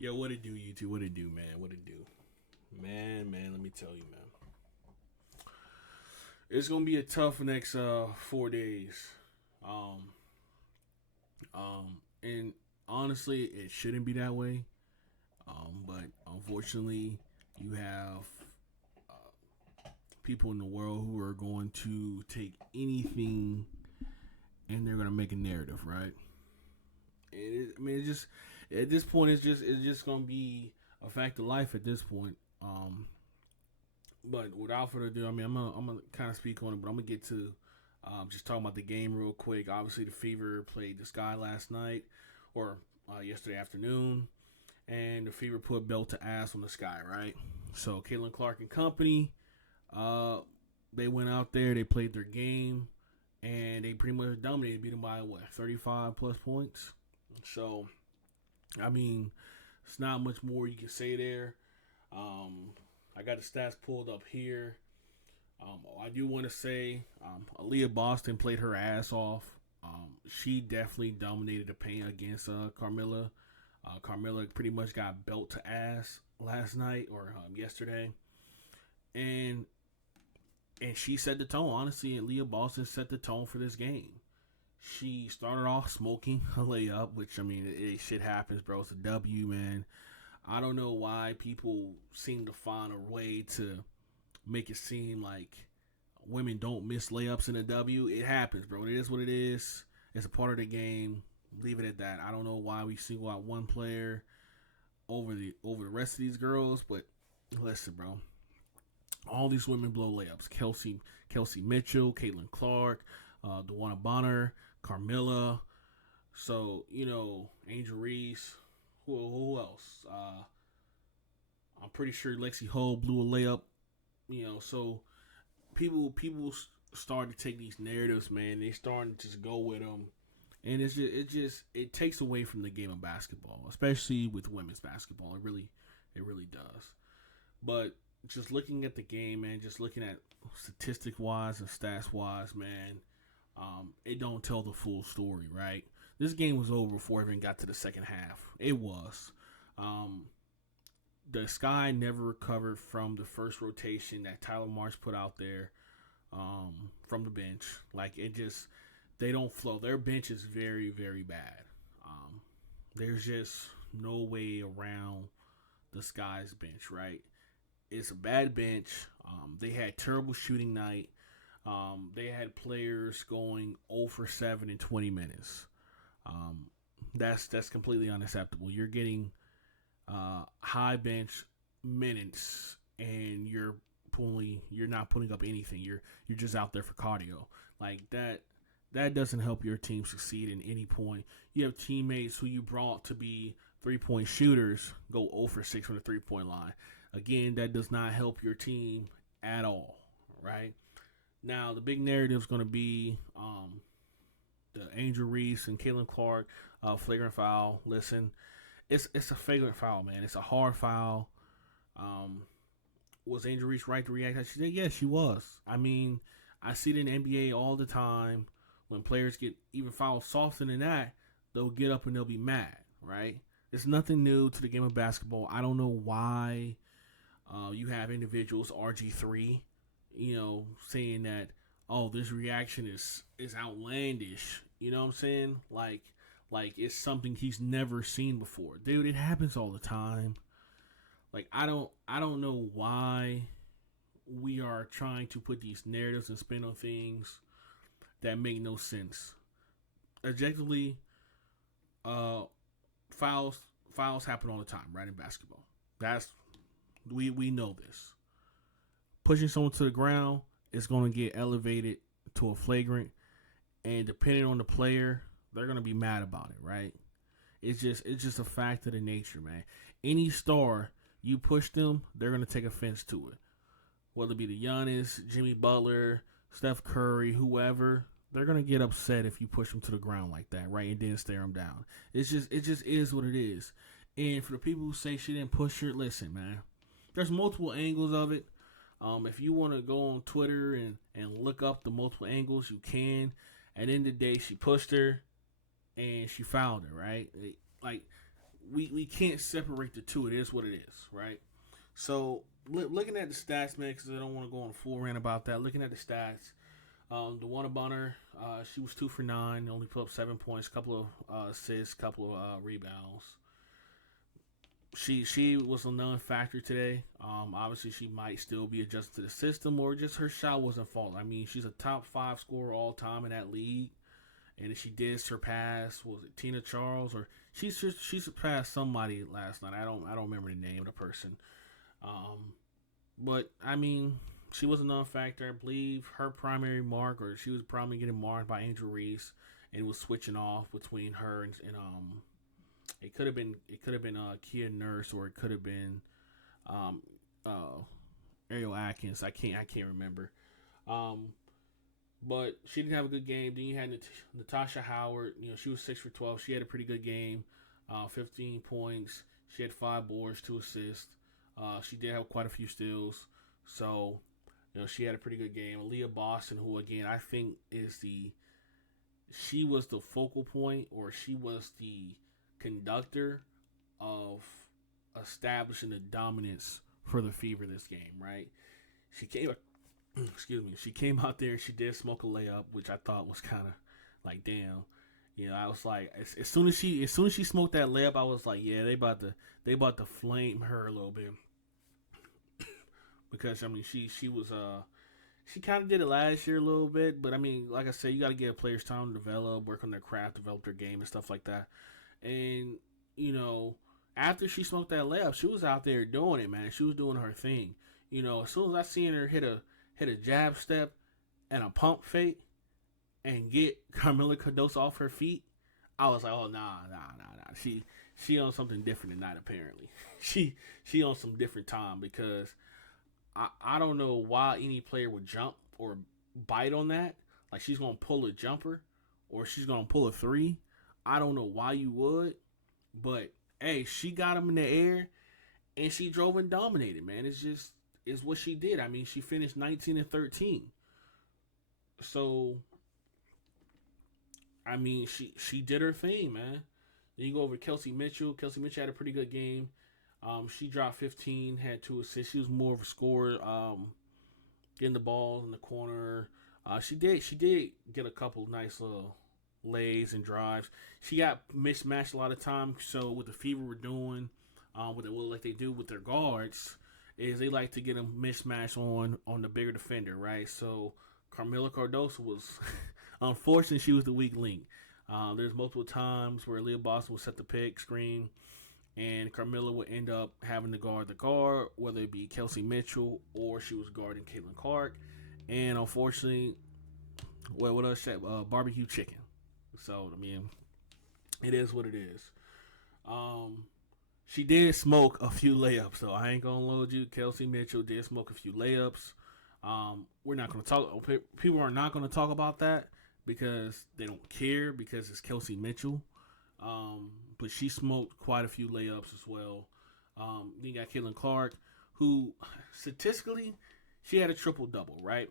Yo, what it do, YouTube? What it do, man? What it do? Man, let me tell you, man. It's gonna be a tough next 4 days. Um, and honestly, it shouldn't be that way. But unfortunately, you have people in the world who are going to take anything and they're gonna make a narrative, right? It's just at this point, it's just gonna be a fact of life at this point. But without further ado, I'm gonna kind of speak on it, but I'm gonna get to just talking about the game real quick. Obviously, the Fever played the Sky last night or yesterday afternoon, and the Fever put belt to ass on the Sky, right? So Caitlin Clark and company, uh, they went out there, they played their game, and they pretty much dominated, beat them by what 35 plus points. So I mean, it's not much more you can say there. Um, I got the stats pulled up here. I do want to say Aaliyah Boston played her ass off. She definitely dominated the paint against Carmilla. Carmilla pretty much got belt to ass last night or yesterday, and she set the tone. Honestly, and Leah Boston set the tone for this game. She started off smoking a layup, which I mean, shit happens, bro. It's a W, man. I don't know why people seem to find a way to make it seem like women don't miss layups in a W. It happens, bro. It is what it is. It's a part of the game. Leave it at that. I don't know why we single out one player over the rest of these girls, but listen, bro. All these women blow layups. Kelsey Mitchell, Caitlin Clark, DeWanna Bonner, Carmilla. So Angel Reese. Who else? I'm pretty sure Lexi Hull blew a layup. So people start to take these narratives, man. They starting to just go with them, and it takes away from the game of basketball, especially with women's basketball. It really does. But just looking at the game, man, just looking at statistic wise and stats wise, man, it don't tell the full story, right? This game was over before it even got to the second half. It was. Um, the Sky never recovered from the first rotation that Tyler Marsh put out there from the bench. Like they don't flow. Their bench is very, very bad. There's just no way around the Sky's bench, right? It's a bad bench. They had terrible shooting night. They had players going 0 for 7 in 20 minutes. Um, that's completely unacceptable. You're getting high bench minutes, and you're not putting up anything. You're just out there for cardio. Like that. That doesn't help your team succeed in any point. You have teammates who you brought to be 3-point shooters go 0 for 6 from the 3-point line. Again, that does not help your team at all, right? Now, the big narrative is going to be the Angel Reese and Caitlin Clark flagrant foul. Listen, it's a flagrant foul, man. It's a hard foul. Um, was Angel Reese right to react? She said, yes, she was. I mean, I see it in the NBA all the time. When players get even fouled softer than that, they'll get up and they'll be mad, right? It's nothing new to the game of basketball. I don't know why you have individuals, RG3, saying that, oh, this reaction is outlandish. You know what I'm saying? Like it's something he's never seen before. Dude, it happens all the time. Like I don't know why we are trying to put these narratives and spin on things that make no sense. Objectively, uh, fouls happen all the time, right? In basketball, we know this. Pushing someone to the ground is going to get elevated to a flagrant, and depending on the player, they're going to be mad about it, right? It's just a fact of the nature, man. Any star you push them, they're going to take offense to it. Whether it be the Giannis, Jimmy Butler, Steph Curry, whoever, they're gonna get upset if you push them to the ground like that, right? And then stare them down. It just is what it is. And for the people who say she didn't push her, listen, man. There's multiple angles of it. If you want to go on Twitter and look up the multiple angles, you can. At the end of the day, she pushed her and she fouled her, right? Like we can't separate the two. It is what it is, right? So looking at the stats, man, because I don't want to go on a full rant about that. Looking at the stats, the one about her, she was 2 for 9, only put up 7 points, couple of assists, couple of rebounds. She was a non-factor today. Obviously, she might still be adjusted to the system, or just her shot wasn't falling. I mean, she's a top 5 scorer all time in that league, and she did surpass, was it Tina Charles, or she surpassed somebody last night. I don't remember the name of the person. But I mean, she was a non-factor. I believe her primary mark, or she was probably getting marked by Angel Reese, and was switching off between her and it could have been Kia Nurse, or it could have been um, uh, Ariel Atkins. I can't remember. Um, but she didn't have a good game. Then you had Natasha Howard. You know, she was 6 for 12. She had a pretty good game. 15 points. She had 5 boards, 2 assists. She did have quite a few steals. So, you know, she had a pretty good game. Aaliyah Boston, who again I think she was the focal point, or she was the conductor of establishing the dominance for the Fever this game, right? She came, excuse me, she came out there and she did smoke a layup, which I thought was kind of like, damn. You know, I was like, as soon as she smoked that layup, I was like, yeah, they about to flame her a little bit, because I mean, she was she kind of did it last year a little bit, but I mean, like I said, you got to give players time to develop, work on their craft, develop their game and stuff like that. And you know, after she smoked that layup, she was out there doing it, man. She was doing her thing. You know, as soon as I seen her hit a jab step and a pump fake and get Carmilla Cardoso off her feet, I was like, oh nah. She on something different tonight apparently. she on some different time, because I don't know why any player would jump or bite on that. Like, she's gonna pull a jumper or she's gonna pull a three. I don't know why you would, but hey, she got him in the air and she drove and dominated, man. It's what she did. I mean, she finished 19 and 13. So I mean, she did her thing, man. Then you go over to Kelsey Mitchell. Kelsey Mitchell had a pretty good game. She dropped 15, had 2 assists. She was more of a scorer, getting the ball in the corner. She did get a couple nice little lays and drives. She got mismatched a lot of times. So what the Fever were doing, like they do with their guards, is they like to get them mismatched on the bigger defender, right? So Carmilla Cardoso was, unfortunately, she was the weak link. There's multiple times where Leah Boston would set the pick screen, and Carmilla would end up having to guard the guard, whether it be Kelsey Mitchell or she was guarding Caitlin Clark. And unfortunately, what else? Barbecue chicken. So I mean, it is what it is. She did smoke a few layups, so I ain't gonna load you. Kelsey Mitchell did smoke a few layups. We're not gonna talk. People are not gonna talk about that because they don't care, because it's Kelsey Mitchell. But she smoked quite a few layups as well. Then you got Caitlin Clark, who statistically she had a triple double, right?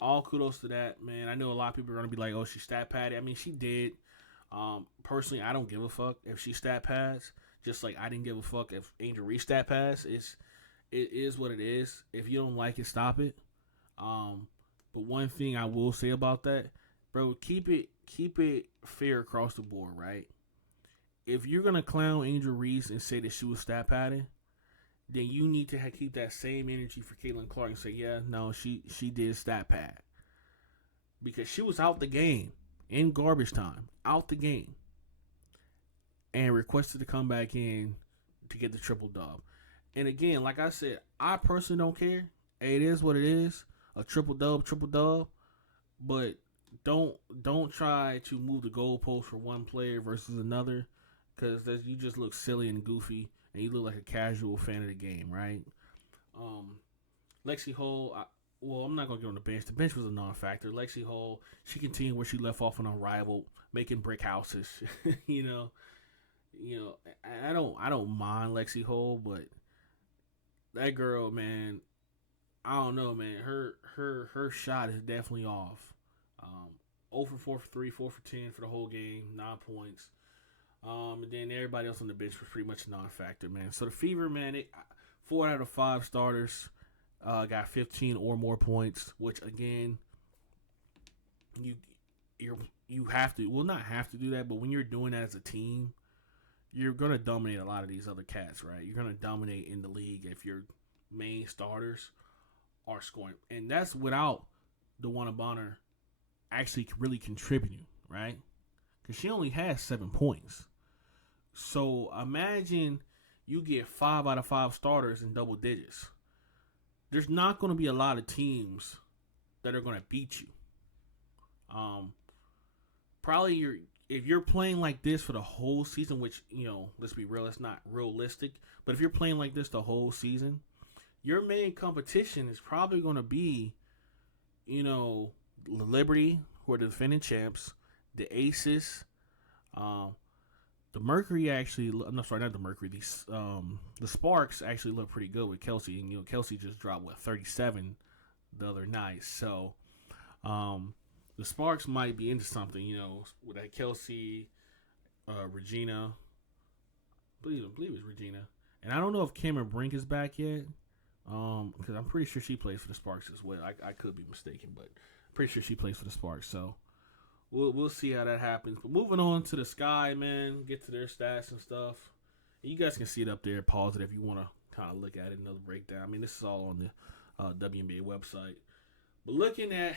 All kudos to that, man. I know a lot of people are gonna be like, "Oh, she stat padded." I mean, she did. Personally, I don't give a fuck if she stat pads. Just like I didn't give a fuck if Angel Reese stat pads. It is what it is. If you don't like it, stop it. But one thing I will say about that, bro, keep it fair across the board, right? If you're gonna clown Angel Reese and say that she was stat padding, then you need to keep that same energy for Caitlin Clark and say, yeah, no, she did stat pad, because she was out the game in garbage time, out the game, and requested to come back in to get the triple dub. And again, like I said, I personally don't care. Hey, it is what it is. A triple dub. But don't try to move the goalpost for one player versus another, because you just look silly and goofy, and you look like a casual fan of the game, right? Lexi Hole, I'm not gonna get on the bench. The bench was a non-factor. Lexi Hole, she continued where she left off on Unrivaled, making brick houses. you know, I don't mind Lexi Hole, but that girl, man, I don't know, man. Her shot is definitely off. 0 for 4 for 3, 4 for 10 for the whole game, 9 points. And then everybody else on the bench was pretty much a non-factor, man. So the Fever, man, 4 out of 5 starters got 15 or more points, which again, you you have to, well, not have to do that, but when you're doing that as a team, you're gonna dominate a lot of these other cats, right? You're gonna dominate in the league if your main starters are scoring, and that's without DeWanna Bonner actually really contributing, right? Because she only has 7 points. So imagine you get 5 out of 5 starters in double digits. There's not going to be a lot of teams that are going to beat you. Probably if you're playing like this for the whole season, which, let's be real, it's not realistic. But if you're playing like this the whole season, your main competition is probably going to be, Liberty, who are the defending champs, the Aces, the Mercury actually. I'm sorry, not the Mercury. The Sparks actually look pretty good with Kelsey, and Kelsey just dropped 37 the other night. So, the Sparks might be into something, with that Kelsey, Regina. I believe it's Regina, and I don't know if Cameron Brink is back yet. Because I'm pretty sure she plays for the Sparks as well. I could be mistaken, but I'm pretty sure she plays for the Sparks. So we'll see how that happens. But moving on to the Sky, man, get to their stats and stuff. And you guys can see it up there. Pause it if you want to kind of look at it, another breakdown. I mean, this is all on the WNBA website. But looking at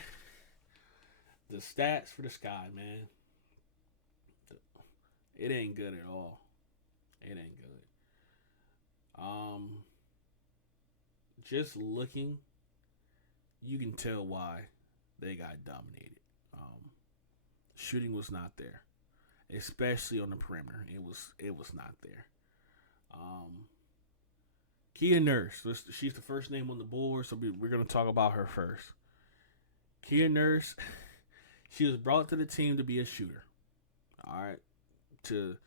the stats for the Sky, man, it ain't good at all. It ain't good. Just looking, you can tell why they got dominated. Shooting was not there, especially on the perimeter. It was not there. Kia Nurse, she's the first name on the board, so we're going to talk about her first. Kia Nurse, she was brought to the team to be a shooter. All right, to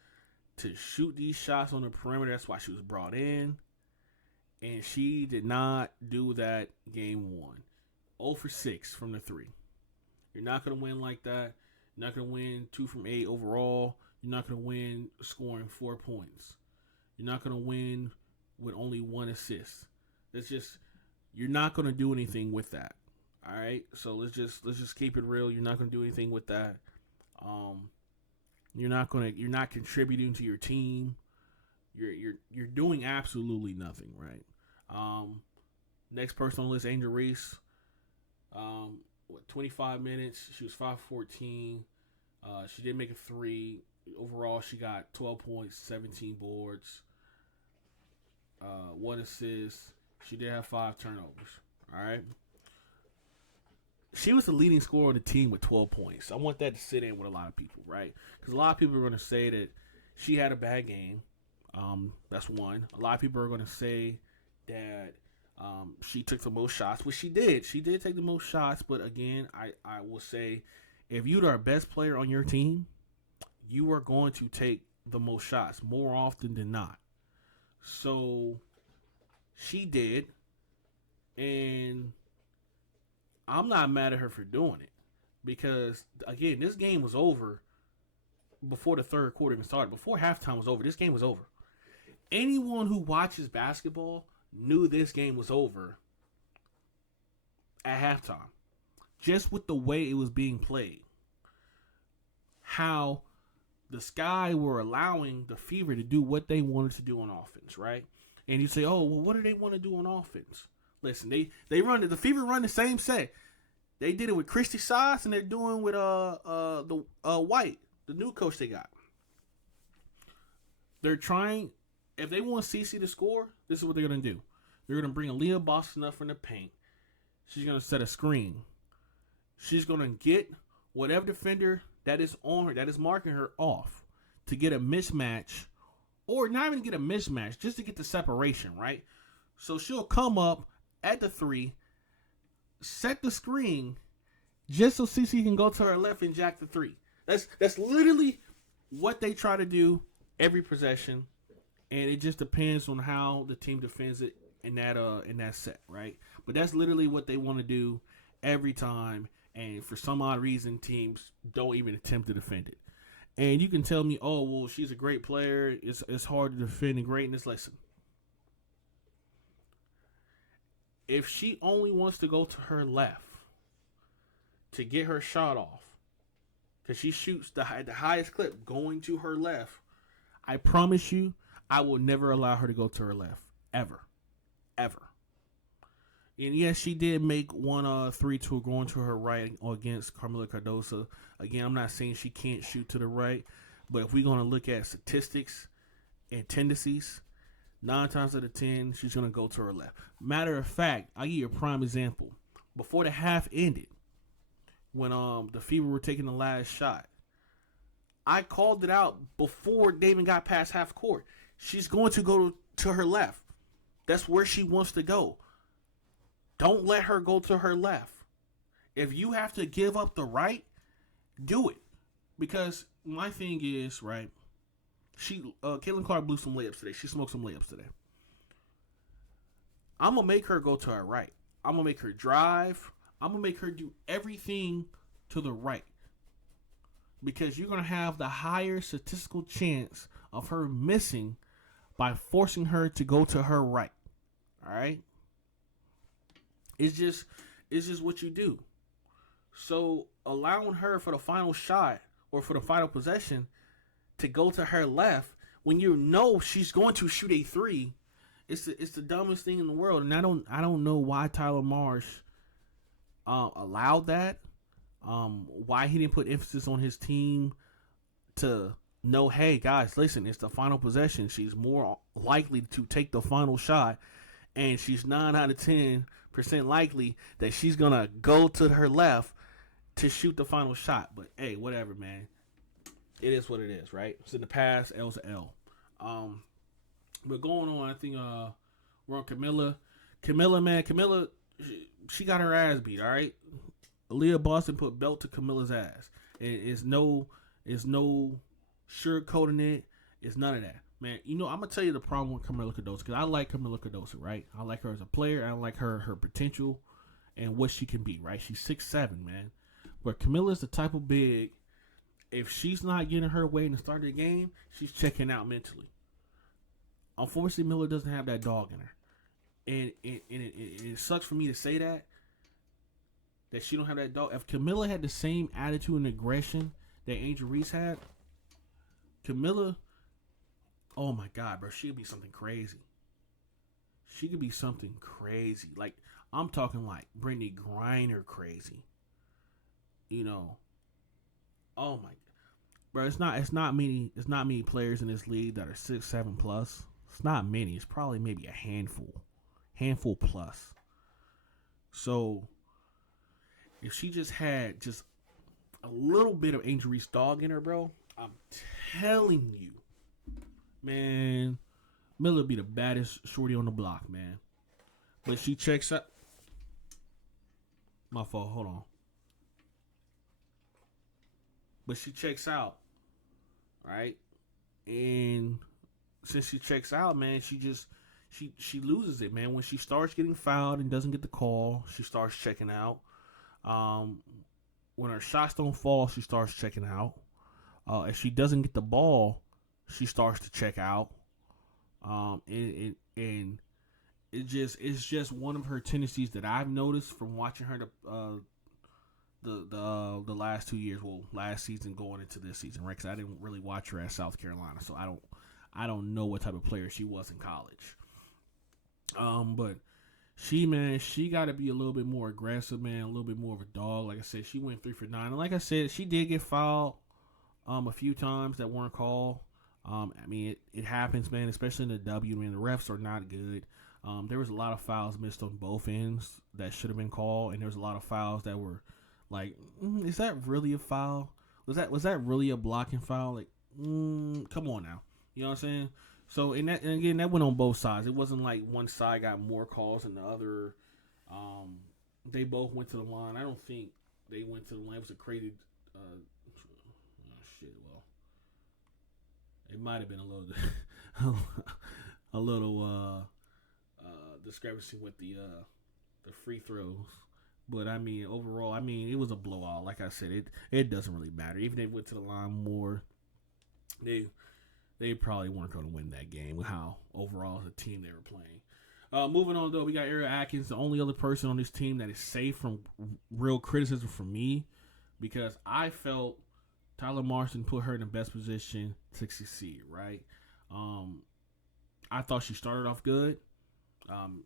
shoot these shots on the perimeter. That's why she was brought in. And she did not do that game 1. 0 for 6 from the 3. You're not going to win like that. You're not going to win 2 from 8 overall. You're not going to win scoring 4 points. You're not going to win with only 1 assist. It's just, you're not going to do anything with that. All right? So let's just keep it real. You're not going to do anything with that. You're not contributing to your team. You're doing absolutely nothing, right? Next person on the list, Angel Reese. 25 minutes. She was 5-14. She did make a 3. Overall, she got 12 points, 17 boards, 1 assist. She did have 5 turnovers. All right. She was the leading scorer on the team with 12 points. I want that to sit in with a lot of people, right? Because a lot of people are going to say that she had a bad game. That's one. A lot of people are going to say that she took the most shots, which she did. She did take the most shots, but again, I will say, if you're our best player on your team, you are going to take the most shots more often than not. So she did, and I'm not mad at her for doing it because, again, this game was over before the third quarter even started. Before halftime was over, this game was over. Anyone who watches basketball knew this game was over at halftime. Just with the way it was being played. How the Sky were allowing the Fever to do what they wanted to do on offense, right? And you say, oh, well, what do they want to do on offense? Listen, they run the Fever run the same set. They did it with Christy Sauce, and they're doing with the White, the new coach they got. They're trying. If they want CeCe to score, this is what they're gonna do. They're gonna bring Aaliyah Boston up from the paint. She's gonna set a screen. She's gonna get whatever defender that is on her, that is marking her off, to get a mismatch, or not even get a mismatch, just to get the separation, right? So she'll come up at the 3, set the screen, just so CeCe can go to her left and jack the 3. That's literally what they try to do every possession, and it just depends on how the team defends it in that set, right? But that's literally what they want to do every time, and for some odd reason, teams don't even attempt to defend it. And you can tell me, oh, well, she's a great player. It's hard to defend greatness. Listen, if she only wants to go to her left to get her shot off, because she shoots the highest clip going to her left, I promise you, I will never allow her to go to her left. Ever. Ever. And yes, she did make one 3-2 going to her right against Carmela Cardoso. Again, I'm not saying she can't shoot to the right, but if we're going to look at statistics and tendencies, 9 times out of 10, she's going to go to her left. Matter of fact, I'll give you a prime example. Before the half ended, when the Fever were taking the last shot, I called it out before they even got past half court. She's going to go to her left. That's where she wants to go. Don't let her go to her left. If you have to give up the right, do it. Because my thing is, right, Caitlin Clark blew some layups today. She smoked some layups today. I'm going to make her go to her right. I'm going to make her drive. I'm going to make her do everything to the right. Because you're going to have the higher statistical chance of her missing by forcing her to go to her right. All right? It's just what you do. So allowing her for the final shot or for the final possession to go to her left when you know she's going to shoot a 3, it's the dumbest thing in the world. And I don't know why Tyler Marsh allowed that. Why he didn't put emphasis on his team to know, hey guys, listen, it's the final possession. She's more likely to take the final shot, and she's 9 out of 10% likely that she's gonna go to her left to shoot the final shot. But hey, whatever, man. It is what it is, right? It's in the past. L's a L. But going on, I think we're on Camilla. Camilla, man, she got her ass beat. All right, Aaliyah Boston put belt to Camilla's ass. It's no sugarcoating it. It's none of that. Man, I'm going to tell you the problem with Carmela Cardoso, because I like Carmela Cardoso, right? I like her as a player. I like her potential and what she can be, right? She's 6'7", man. But Camilla's the type of big, if she's not getting her way in the start of the game, she's checking out mentally. Unfortunately, Miller doesn't have that dog in her. And it sucks for me to say that she don't have that dog. If Camilla had the same attitude and aggression that Angel Reese had, Camilla, oh my God, bro, she could be something crazy. She could be something crazy. Like, I'm talking like Brittany Griner crazy. Oh my, bro, it's not many players in this league that are 6'7" plus. It's not many. It's probably maybe a handful plus. So if she just had just a little bit of Angel Reese dog in her, bro, I'm telling you, man, Miller be the baddest shorty on the block, man. But she checks out. My fault. Hold on. But she checks out, right? And since she checks out, man, she loses it, man. When she starts getting fouled and doesn't get the call, she starts checking out. When her shots don't fall, she starts checking out. If she doesn't get the ball, she starts to check out. And it's just one of her tendencies that I've noticed from watching her the last 2 years, well, last season going into this season, right? Because I didn't really watch her at South Carolina, so I don't know what type of player she was in college. But she got to be a little bit more aggressive, man, a little bit more of a dog. Like I said, she went 3 for 9, and like I said, she did get fouled a few times that weren't called. I mean, it happens, man, especially in the W. I mean, the refs are not good. There was a lot of fouls missed on both ends that should have been called, and there was a lot of fouls that were like, is that really a foul? Was that really a blocking foul? Like, come on now. You know what I'm saying? So, and again, that went on both sides. It wasn't like one side got more calls than the other. They both went to the line. I don't think they went to the line. It was a crazy, well, it might have been a little discrepancy with the free throws. But, I mean, overall, it was a blowout. Like I said, it doesn't really matter. Even if they went to the line more, they they probably weren't going to win that game with how overall the team they were playing. Moving on though, we got Ariel Atkins, the only other person on this team that is safe from real criticism from me, because I felt Tyler Marston put her in the best position to succeed. Right, I thought she started off good. Um,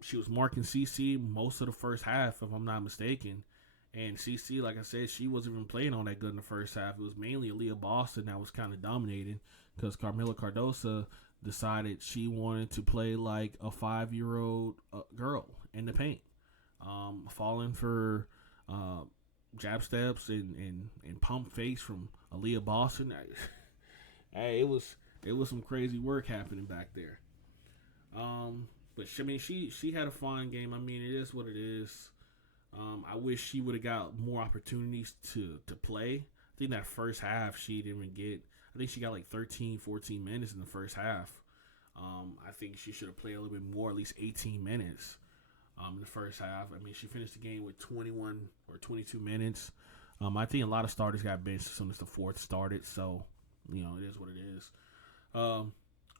she was marking CC most of the first half, if I'm not mistaken. And CC, like I said, she wasn't even playing all that good in the first half. It was mainly Aaliyah Boston that was kind of dominating because Carmela Cardosa decided she wanted to play like a 5-year-old girl in the paint, falling for jab steps and pump fakes from Aaliyah Boston. Hey, it was some crazy work happening back there. But I mean, she had a fine game. I mean, it is what it is. I wish she would have got more opportunities to play. I think that first half she didn't even get. I think she got like 13, 14 minutes in the first half. I think she should have played a little bit more, at least 18 minutes in the first half. I mean, she finished the game with 21 or 22 minutes. I think a lot of starters got benched as soon as the fourth started. So, you know, it is what it is.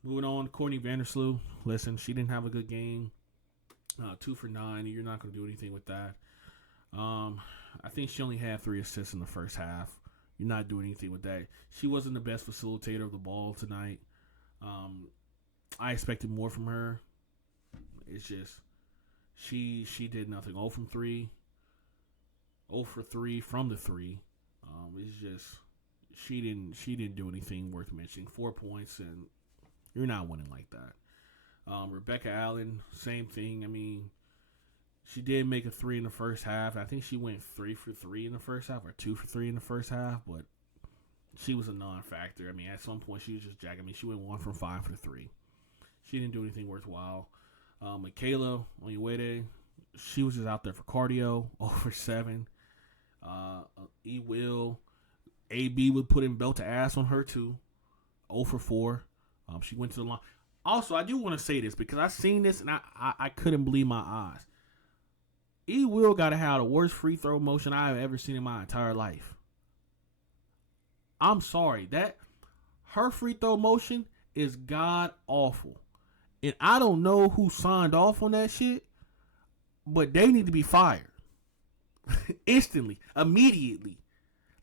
Moving on, Courtney Vandersloot. Listen, she didn't have a good game. 2 for 9. You're not going to do anything with that. I think she only had 3 assists in the first half. You're not doing anything with that. She wasn't the best facilitator of the ball tonight. I expected more from her. It's just she did nothing. 0 from 3. 0 for 3 from the 3. It's just she didn't do anything worth mentioning. 4 points, and you're not winning like that. Rebecca Allen, same thing. I mean, she did make a 3 in the first half. I think she went 3 for 3 in the first half or 2 for 3 in the first half, but she was a non-factor. I mean, at some point she was just jacking. I mean, she went 1 from 5 for 3. She didn't do anything worthwhile. Michaela Onyenuede, she was just out there for cardio. 0 for 7. E-Will, AB would put in belt to ass on her too. 0 for 4. She went to the line. Also, I do want to say this because I seen this and I couldn't believe my eyes. E-Will got to have the worst free throw motion I've ever seen in my entire life. I'm sorry. That her free throw motion is god awful. And I don't know who signed off on that shit, but they need to be fired. Instantly, immediately.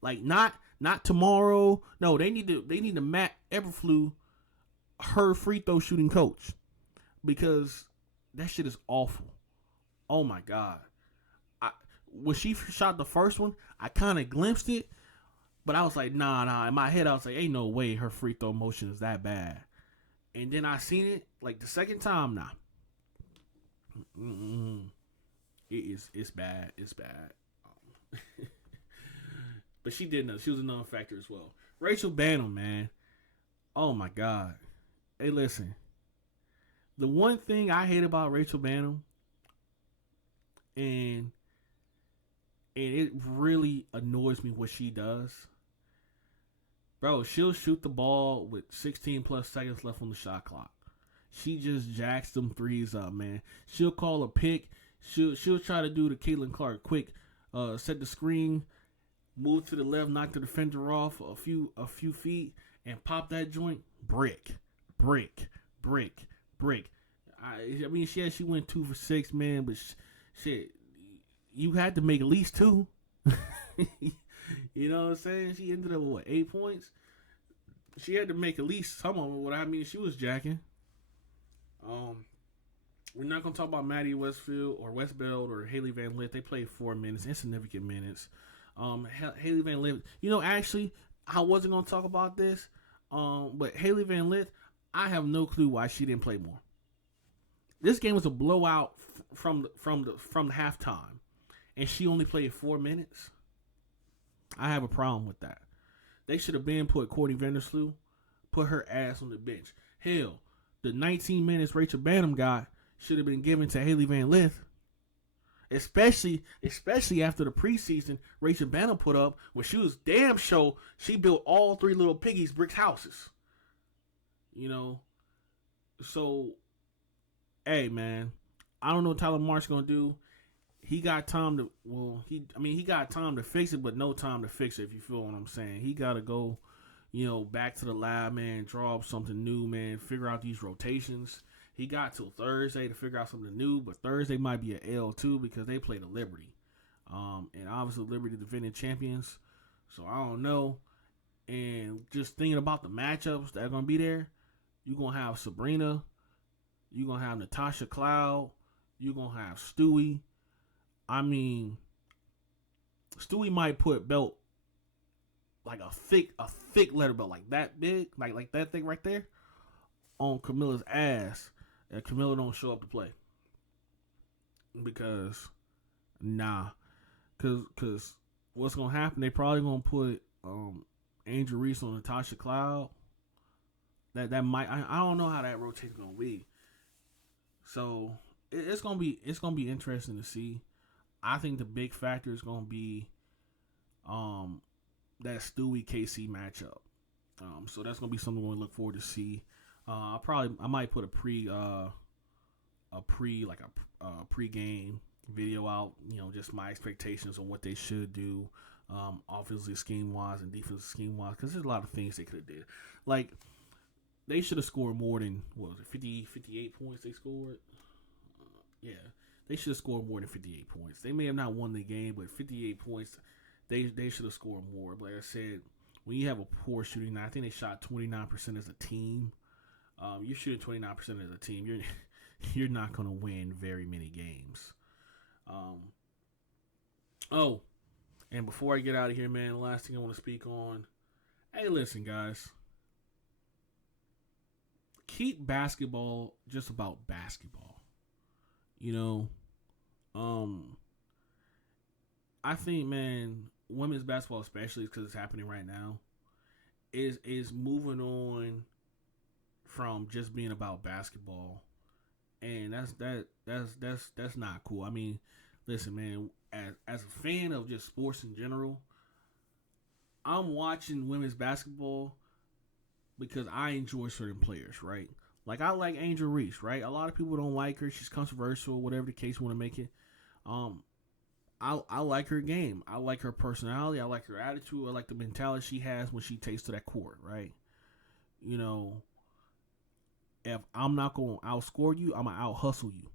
Like not tomorrow. No, they need to Matt Eberflew her free throw shooting coach because that shit is awful. Oh my god. When she shot the first one, I kind of glimpsed it, but I was like, nah. In my head, I was like, ain't no way her free throw motion is that bad. And then I seen it like the second time. Nah, it's bad. It's bad. But she did know. She was a non-factor as well. Rachel Banham, man. Oh my god. Hey, listen. The one thing I hate about Rachel Banham, and it really annoys me what she does. Bro, she'll shoot the ball with 16 plus seconds left on the shot clock. She just jacks them threes up, man. She'll call a pick. She'll try to do the Caitlin Clark quick, set the screen, move to the left, knock the defender off a few feet, and pop that joint. Brick. I mean, she went 2 for 6, man, but shit, you had to make at least 2. You know what I'm saying? She ended up with 8 points. She had to make at least some of them. What I mean, she was jacking. We're not gonna talk about Maddie Westfield or Westbeld or Haley Van Lith. They played 4 minutes, insignificant minutes. Haley Van Lith. You know, actually, I wasn't gonna talk about this. But Haley Van Lith, I have no clue why she didn't play more. This game was a blowout from the halftime, and she only played 4 minutes. I have a problem with that. They should have been put Courtney Vandersloot, put her ass on the bench. Hell, the 19 minutes Rachel Banham got should have been given to Haley Van Lith. Especially after the preseason Rachel Banham put up, where she was damn sure she built all 3 little piggies bricks houses. You know, so hey man, I don't know what Tyler Mark's gonna do. He got time to he got time to fix it, but no time to fix it. If you feel what I'm saying, he gotta go, back to the lab, man, draw up something new, man, figure out these rotations. He got till Thursday to figure out something new, but Thursday might be an L too because they play the Liberty. And obviously Liberty defending champions. So I don't know. And just thinking about the matchups that are gonna be there, you're gonna have Sabrina, you're gonna have Natasha Cloud, you're gonna have Stewie. I mean, Stewie might put belt like a thick letter belt like that big, like that thing right there, on Camilla's ass, and Camilla don't show up to play because cause what's gonna happen? They probably gonna put Angel Reese on Natasha Cloud. That might I don't know how that rotation's gonna be. So it's gonna be interesting to see. I think the big factor is gonna be that Stewie KC matchup. So that's gonna be something we're gonna look forward to see. I might put a pre-game video out. Just my expectations on what they should do, offensively scheme wise and defensive scheme wise. Because there's a lot of things they could have did. Like they should have scored more than 58 points they scored. Yeah, they should have scored more than 58 points. They may have not won the game, but 58 points, they should have scored more. But like I said, when you have a poor shooting night, I think they shot 29% as a team. You're shooting 29% as a team. You're not going to win very many games. And before I get out of here, man, the last thing I want to speak on. Hey, listen, guys. Keep basketball just about basketball. I think, man, women's basketball, especially because it's happening right now, is moving on from just being about basketball, and that's not cool. I mean, listen, man, as a fan of just sports in general, I'm watching women's basketball because I enjoy certain players, right? Like I like Angel Reese, right? A lot of people don't like her. She's controversial, whatever the case you want to make it. I like her game. I like her personality. I like her attitude. I like the mentality she has when she takes to that court, right? If I'm not going to outscore you, I'm going to out hustle you.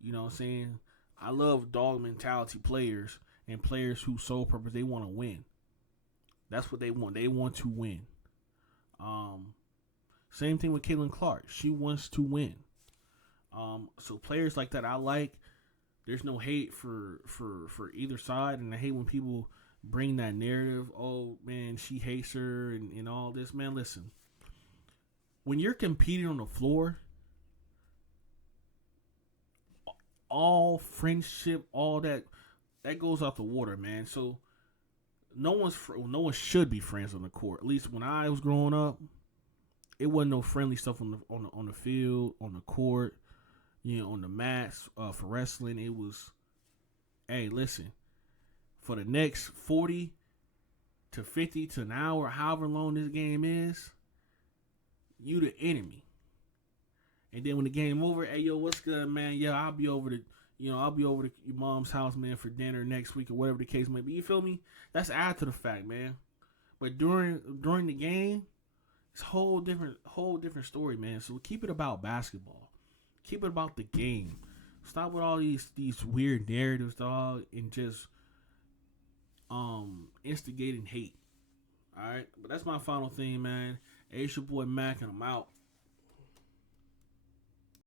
You know what I'm saying? I love dog mentality players and players whose sole purpose, they want to win. That's what they want. They want to win. Same thing with Caitlin Clark. She wants to win. So players like that I like. There's no hate for either side, and I hate when people bring that narrative. Oh man, she hates her and all this. Man, listen. When you're competing on the floor, all friendship, all that goes out the water, man. So no one should be friends on the court. At least when I was growing up, it wasn't no friendly stuff on the field, on the court, on the mats for wrestling. It was, hey, listen, for the next 40 to 50 to an hour, however long this game is, you the enemy. And then when the game over, hey, yo, what's good, man? Yeah, I'll be over to your mom's house, man, for dinner next week or whatever the case may be. You feel me? That's after the fact, man. But during the game, it's a whole different story, man. So keep it about basketball. Keep it about the game. Stop with all these weird narratives, dog, and just instigating hate. All right, but that's my final thing, man. Hey, it's your boy Mac, and I'm out.